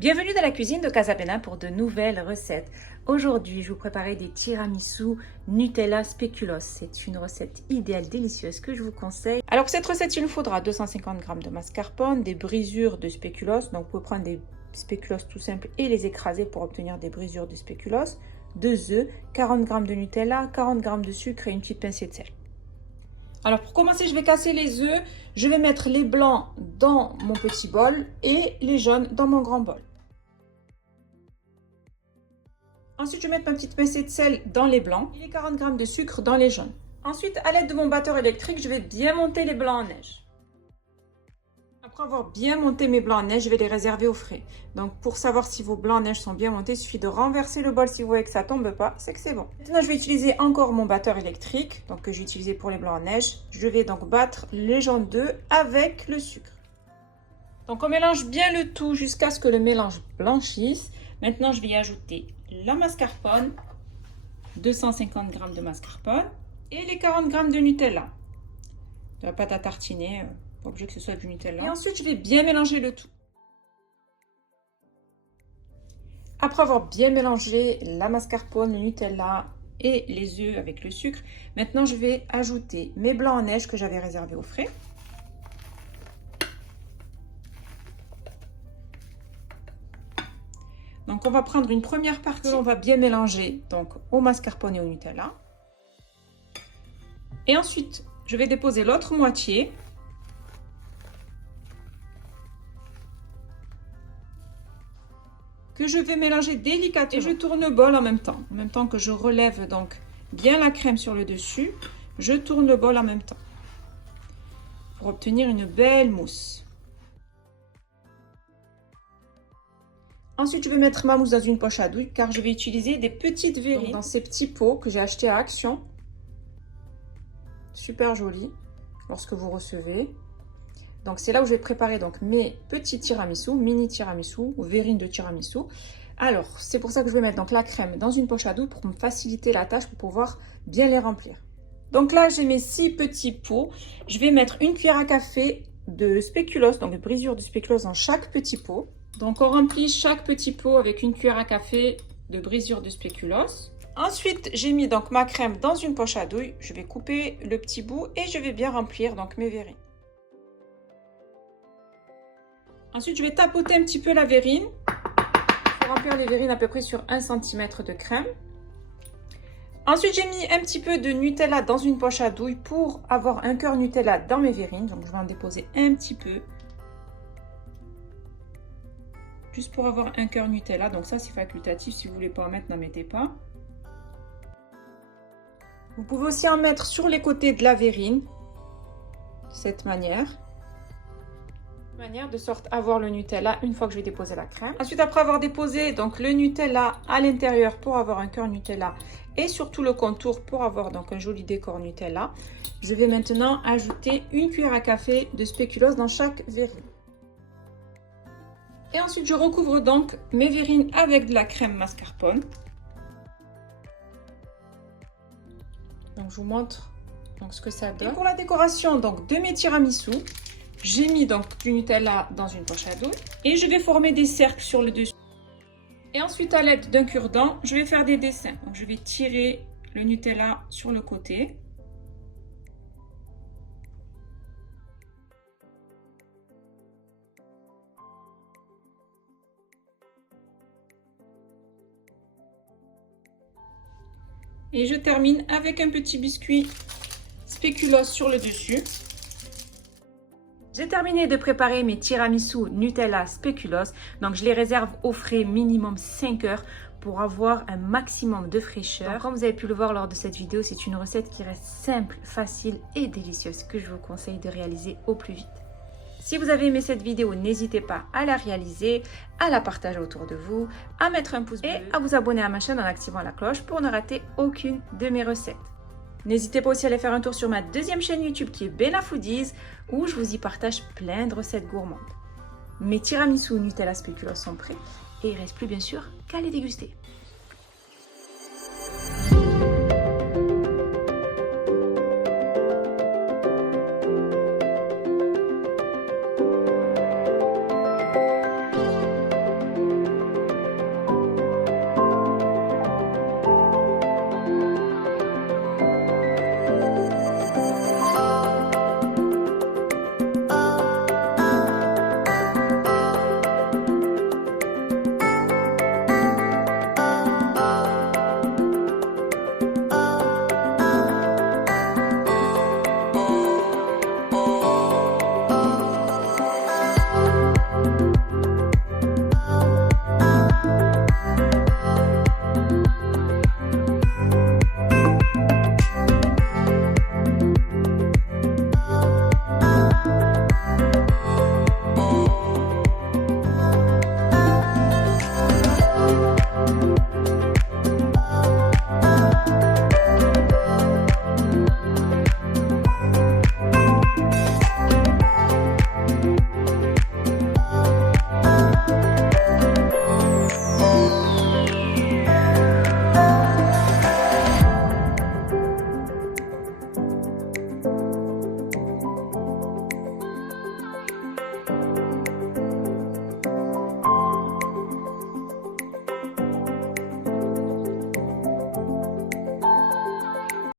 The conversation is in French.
Bienvenue dans la cuisine de Casa Pena pour de nouvelles recettes. Aujourd'hui, je vais vous préparer des tiramisu Nutella spéculoos. C'est une recette idéale, délicieuse que je vous conseille. Alors pour cette recette, il nous faudra 250 g de mascarpone, des brisures de spéculoos. Donc vous pouvez prendre des spéculoos tout simples et les écraser pour obtenir des brisures de spéculoos. 2 œufs, 40 g de Nutella, 40 g de sucre et une petite pincée de sel. Alors pour commencer, je vais casser les œufs. Je vais mettre les blancs dans mon petit bol et les jaunes dans mon grand bol. Ensuite, je vais mettre ma petite pincée de sel dans les blancs et les 40 g de sucre dans les jaunes. Ensuite, à l'aide de mon batteur électrique, je vais bien monter les blancs en neige. Après avoir bien monté mes blancs en neige, je vais les réserver au frais. Donc, pour savoir si vos blancs en neige sont bien montés, il suffit de renverser le bol. Si vous voyez que ça ne tombe pas, c'est que c'est bon. Maintenant, je vais utiliser encore mon batteur électrique, donc que j'ai utilisé pour les blancs en neige. Je vais donc battre les jaunes d'œufs avec le sucre. Donc, on mélange bien le tout jusqu'à ce que le mélange blanchisse. Maintenant, je vais y ajouter la mascarpone, 250 g de mascarpone et les 40 g de Nutella. De la pâte à tartiner, pas obligé que ce soit du Nutella. Et ensuite, je vais bien mélanger le tout. Après avoir bien mélangé la mascarpone, le Nutella et les œufs avec le sucre, maintenant je vais ajouter mes blancs en neige que j'avais réservés au frais. Donc, on va prendre une première partie que l'on va bien mélanger donc au mascarpone et au Nutella. Et ensuite, je vais déposer l'autre moitié. Que je vais mélanger délicatement. Et je tourne le bol en même temps que je relève donc bien la crème sur le dessus. Je tourne le bol en même temps pour obtenir une belle mousse. Ensuite, je vais mettre ma mousse dans une poche à douille car je vais utiliser des petites verrines dans ces petits pots que j'ai achetés à Action. Super joli lorsque vous recevez. Donc, c'est là où je vais préparer donc mes petits tiramisu, mini tiramisu ou verrines de tiramisu. Alors, c'est pour ça que je vais mettre donc la crème dans une poche à douille pour me faciliter la tâche pour pouvoir bien les remplir. Donc là, j'ai mes 6 petits pots. Je vais mettre une cuillère à café de spéculoos, donc de brisure de spéculoos dans chaque petit pot. Donc, on remplit chaque petit pot avec une cuillère à café de brisure de spéculoos. Ensuite, j'ai mis donc ma crème dans une poche à douille. Je vais couper le petit bout et je vais bien remplir donc mes verrines. Ensuite, je vais tapoter un petit peu la verrine. Il faut remplir les verrines à peu près sur 1 cm de crème. Ensuite, j'ai mis un petit peu de Nutella dans une poche à douille pour avoir un cœur Nutella dans mes verrines. Donc, je vais en déposer un petit peu. Juste pour avoir un cœur Nutella. Donc ça, c'est facultatif. Si vous ne voulez pas en mettre, n'en mettez pas. Vous pouvez aussi en mettre sur les côtés de la verrine. De cette manière. De sorte à avoir le Nutella une fois que je vais déposer la crème. Ensuite, après avoir déposé donc le Nutella à l'intérieur pour avoir un cœur Nutella et surtout le contour pour avoir donc un joli décor Nutella, je vais maintenant ajouter une cuillère à café de spéculoos dans chaque verrine. Et ensuite, je recouvre donc mes verrines avec de la crème mascarpone. Donc, je vous montre donc ce que ça donne. Et pour la décoration donc de mes tiramisu, j'ai mis donc du Nutella dans une poche à douille et je vais former des cercles sur le dessus. Et ensuite, à l'aide d'un cure-dent, je vais faire des dessins. Donc, je vais tirer le Nutella sur le côté. Et je termine avec un petit biscuit spéculoos sur le dessus. J'ai terminé de préparer mes tiramisu Nutella spéculoos. Donc, je les réserve au frais minimum 5 heures pour avoir un maximum de fraîcheur. Donc, comme vous avez pu le voir lors de cette vidéo, c'est une recette qui reste simple, facile et délicieuse que je vous conseille de réaliser au plus vite. Si vous avez aimé cette vidéo, n'hésitez pas à la réaliser, à la partager autour de vous, à mettre un pouce bleu et à vous abonner à ma chaîne en activant la cloche pour ne rater aucune de mes recettes. N'hésitez pas aussi à aller faire un tour sur ma deuxième chaîne YouTube qui est Bena Foodies où je vous y partage plein de recettes gourmandes. Mes tiramisu Nutella spéculoos sont prêts et il ne reste plus bien sûr qu'à les déguster.